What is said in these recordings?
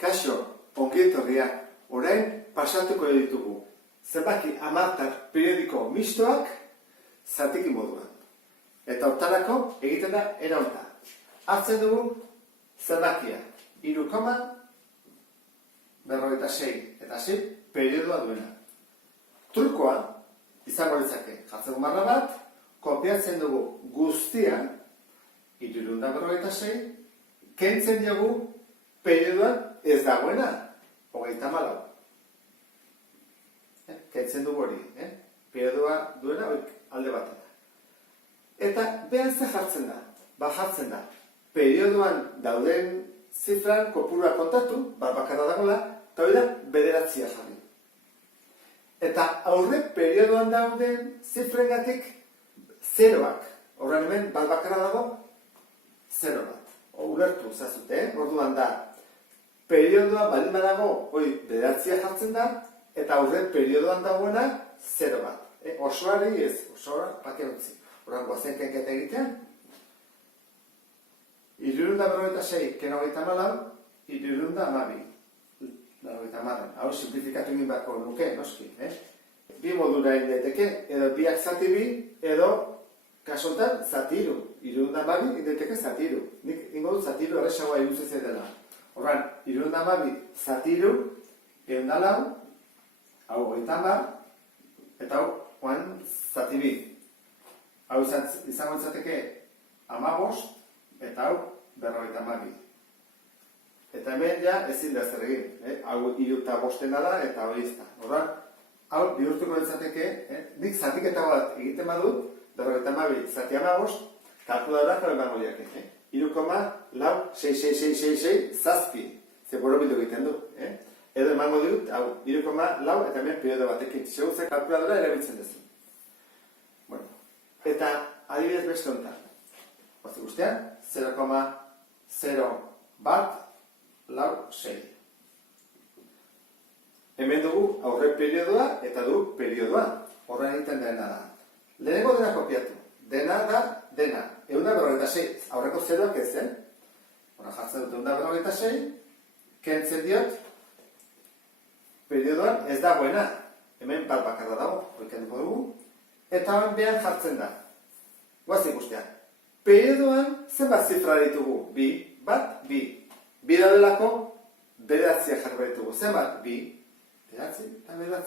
Kaixo, ongi etorria, orain pasatuko ditugu zenbaki hamartar periodiko mistoak zatiki moduan. Eta hortarako egiten da era honta. Hartzen dugu zenbakia 3,46 eta 6 periodoa duena. Trukoa izango litzake jartzen dugu marra bat, kopiatzen dugu guztia 346, kentzen diogu periodoan ez dagoena, 34. Kentzen dugu hori, periodoa duena alde batera. Eta behan ze jartzen da? Jartzen da, periodoan dauden zifran kopurua kontatu, bat bakarra dagoela, eta hori da 9 jarri. Eta aurre periodoan dauden zifrengatik zeroak. Horren hemen bat bakarra dago, 0 bat. Ulertu zazute, orduan da, periodoa baldin badago, hori 9 jartzen da, eta aurre periodoan dagoena 0 bat. Osoari ez, osoa paken utzi. Horren guazen kenketa egitean. 346 keno 34, 312. Hau simplifikatu egin beharko nuke, noski. Bi modura egin daiteke, edo biak zati bi, edo kasontan zati hiru. 312 egin daiteke zati hiru. Nik ingo dut zati hiru erresagoa iruzizia dela. Horren, 312 zati hiru, 104, hau 30, eta hau oan zati bi. Hau izango izateke 15, eta hau 52. Eta hemen ja ezin da zer egin. Hau 3 da, eta hori ez da. Horren, hau bihurtuko izateke, nik zatiketa bat egiten badut, 52 zati 15, kalkuladorak hau emango diak. 3,46666 zazpi. Ze borobildu egiten du. Edo emango dut, hau 3,4 eta hemen periodo batekin. Segur ze kalkuladora erabiltzen duzu. Bueno, eta adibidez beste honetan. Bazik guztian, 0,0146. Hemen dugu aurre periodoa eta dugu periodoa. Horren egiten dena da. Lehenengo dena kopiatu. Dena da, dena. 146. Aurreko zeroak ez zen. Horren jartzen dut 146. Kentzen diot. Periodoan ez dagoena. Hemen bat bakarra dago. Horrekenduko dugu. Eta hemen behan jartzen da. Guazik guztian. Periodoan zenbat zifra ditugu? Bi, bat, bi. Bi daudelako, 9 jarri ditugu. Zenbat? Bi, 9 eta 9.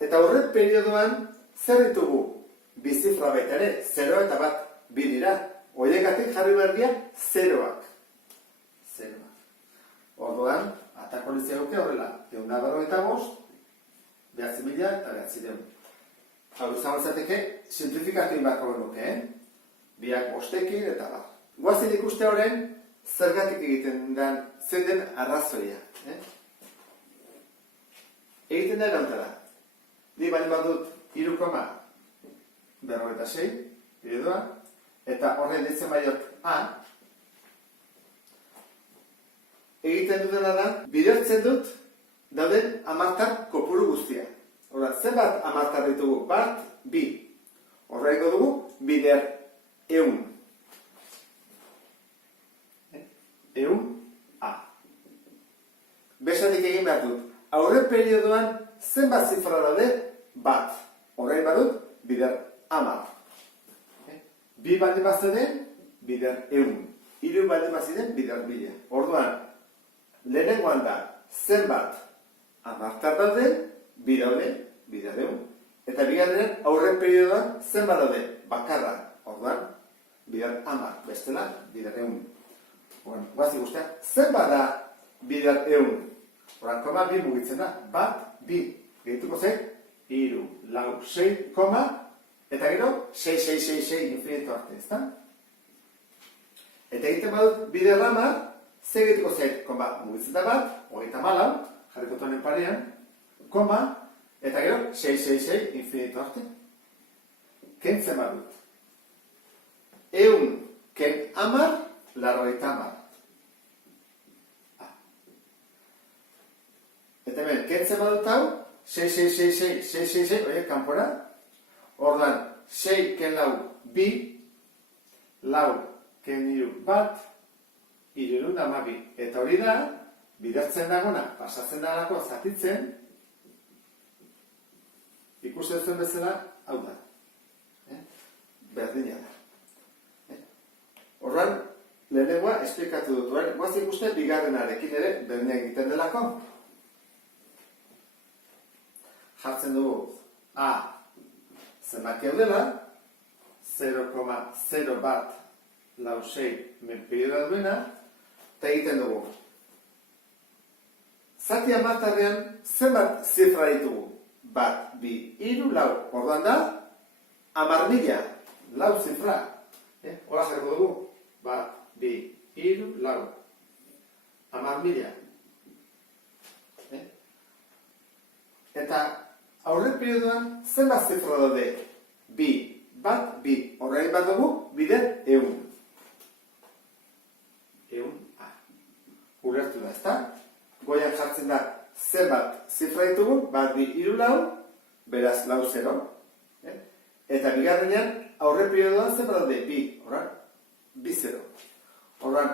Eta horre periodoan zer ditugu? Bi zifra baita ere, 0 eta bat, bi dira. Horiengatik jarri berdia, 0ak. Orduan, atako litzea duke horrela, 145, 9.000 eta 9.000. Hau izango izateke, simplifikatu inbako genuke, biak bostekin eta bar. Guazen ikuste horren, zergatik egiten den, zein den arrazoia. Egiten da erantara. Ni bali badut 3,46 periodoa, eta horren ditzen baiot A, egiten dutena da, bidertzen dut dauden hamartar kopuru guztia. Horra, zenbat hamartar ditugu? Bat, bi. Horrengo dugu, bider 100. 100 A. Besatik egin behar dut. Aurre periodoan zenbat zifra daude? Bat. Horrein badut, bider 10. Bi baldin bazuden, bider 100. Hiru baldin baziden, bider 1000. Orduan, lehenengoan da, zenbat hamartar dauden, bi daude, bider 100. Eta bigarren aurre periodoan zenbat daude? Bakarra. Orduan, bider 10. Bestela, bider 100. Guazik guztiak, zenbat da bider 100? Horan, koma, bi mugitzen da. Bat, bi. Gehituko zen, 3, 4, 6, koma, eta gero, 6, 6, 6, 6 infinito arte, ezta? Eta egiten badut, bider 10, ze gehituko zen, koma, mugitzen da bat, 34, jarriko tonen parean, koma, eta gero, 6, 6, 6 infinito arte. Kentzen badut. 100 ken 10, 90. Eta hemen, kentzen badut hau, 6, 6, 6, 6, 6, 6, 6, oie, kanpora. Ordan, 6 ken lau, bi, lau ken iru bat, 312. Eta hori da, bidertzen dagona, pasatzen dalako zatitzen, ikusten zuen bezala, hau da. Berdina da. Horran, lehenengoa esplikatu dut. Guaz ikusten bigarrenarekin ere berdina egiten delako. Jartzen dugu A zenbaki hau dela, 0,0 bat lau 6 periodoa duena, eta egiten dugu. Zati hamartarrean zenbat zifra ditugu? Bat, bi, hiru, lau. Orduan da, 10.000, lau zifra. Hola jarriko dugu. Bat, bi, hiru, lau. 10.000. Eta aurre periodoan zenbat zifra daude? Bi, bat, bi. Horrein bat dugu, bider, 100. 100 A. Ulertu da, ezta? Goian jartzen da zenbat zifra ditugu, bat, bi, hiru, lau, beraz, lau, 0. Eta bigarrenean, aurre periodoan zenbat daude? Bi, horran, bi, 0. Horran,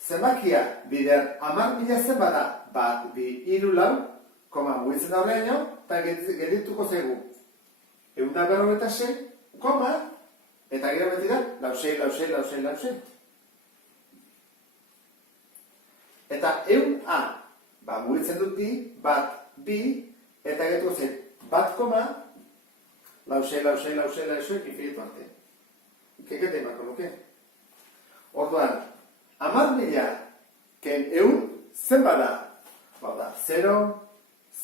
zenbakia bider 10.000 zenbat da? Bat, bi, hiru, lau, koma mugitzen da horreaino, eta geldituko zaigu. 156, koma, eta gero beti da, lau, 6, lau, 6, lau, 6, lau, 6. Eta 100 A, mugitzen dut bi, bat, bi, eta getuko zen, bat, koma, lau, 6, lau, 6, lau, 6, lau, 6, infinitu arte. Kekete emako nuke. Orduan, 10.000 ken 100 zenbat da? Bau da, 0,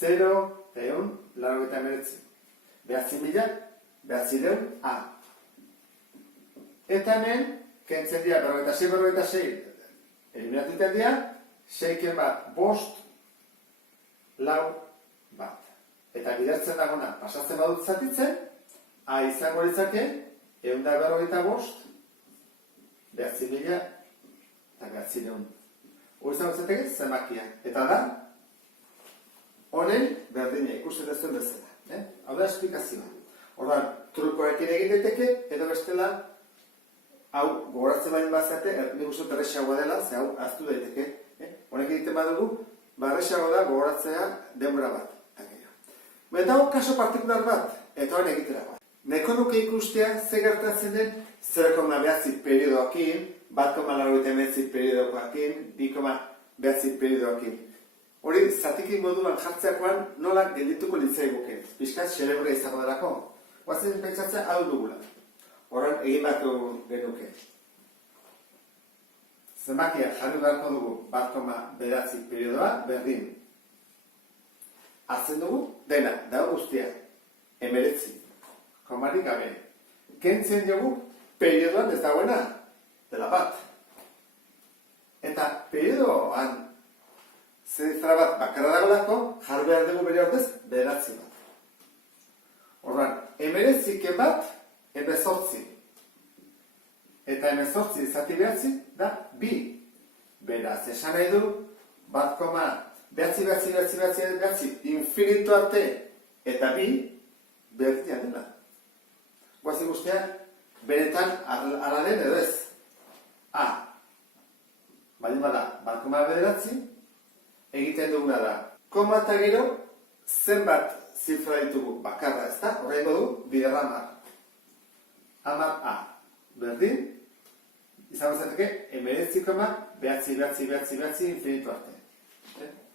0, eta 100, laro eta emeretzi. 9.000, 900 A. Eta hemen, kentzen dira, 46, eliminatuten dira, 6 bat, bost, lau bat. Eta bidertzen dagona, pasatzen badut zatitzen, A izango litzake, 145, 9.000, eta 900. Hori izango zateke, zenbakia. Eta da, honen berdina ikusten dezuen bezala. Hau da esplikazioa. Orduan, trukoekin egin daiteke, edo bestela, hau gogoratzen baino bazate, nik uste erresagoa dela, ze hau ahaztu daiteke. Honek egiten badugu, erresagoa da gogoratzea denbora bat. Eta hau kaso partikular bat, eta hori egitera bat. Neko nuke ikustea ze gertatzen den 0,9 periodoakin, 1,89 periodoakin, 2,9 periodoakin. Hori, zatikin moduan jartzeakoan nola geldituko litzaiguke. Piskat xelebrea izango delako. Guazen pentsatzea hau dugula. Horren egin batu genuke. Zenbakia jarri beharko dugu 1,9 periodoa berdin. Hartzen dugu, dena, dago guztia, 19, komarik gabe. Kentzen dugu, periodoan ez dagoena, dela bat. Eta periodoan zifra bat bakarra dagoelako, jarri behar dugu bere ordez, 9 bat. Horran, 19 bat, 18. Eta 18 zati behatzi, da, 2. Beraz, esan nahi du, 1,9 infinitu arte eta 2 berdina dela. Guazi guztia, benetan ala den edo ez. A. Baldin bada, 1,9 egiten duguna da. Koma eta gero, zenbat zifra ditugu bakarra ez da, horrengo du, bider 10. 10 A. Berdin, izango zateke, 19,9 infinitu arte.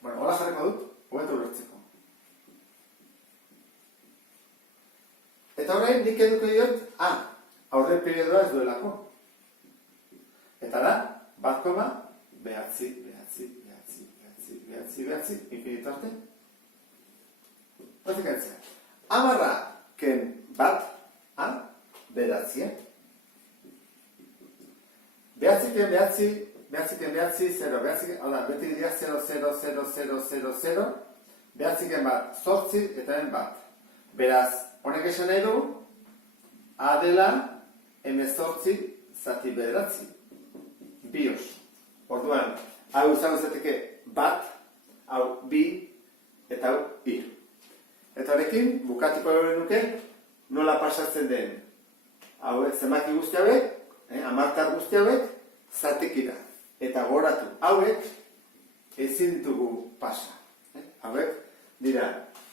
Bueno, hola jarriko dut, hobeto ulertzeko. Eta orain, nik eduko diot, aurre periodoa ez duelako. Eta da, 1,9 infinitu arte. Hortik entzia. Amarra, ken bat, beratzi, behatzi, 0, beti dira 0, 0, 0, 0, 0, 0, behatziken bat, 8 eta ben bat. Beraz, honek esan nahi du, A dela, 18 zati bederatzi. Bios. Orduan, hau izango zateke bat, hau bi, eta hau hiru. Eta horrekin, bukatuko hori nuke, nola pasatzen den. Hauek, zenbaki guzti hauek, amartar guzti hauek, zatekira. Eta goratu hauek, ezin ditugu pasa. Hauek dira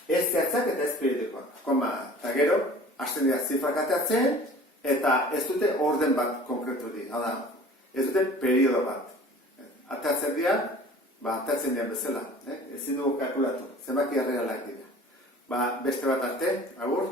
ez zehatzak eta ez periodikoak. Koma, eta gero, hasten dira zifrak ateratzen, eta ez dute orden bat konkreturik. Hala, ez dute periodo bat. Ateratzen dira, ateratzen dira bezala. Ezin dugu kalkulatu, zenbaki errealak dira. Beste bat arte, agur.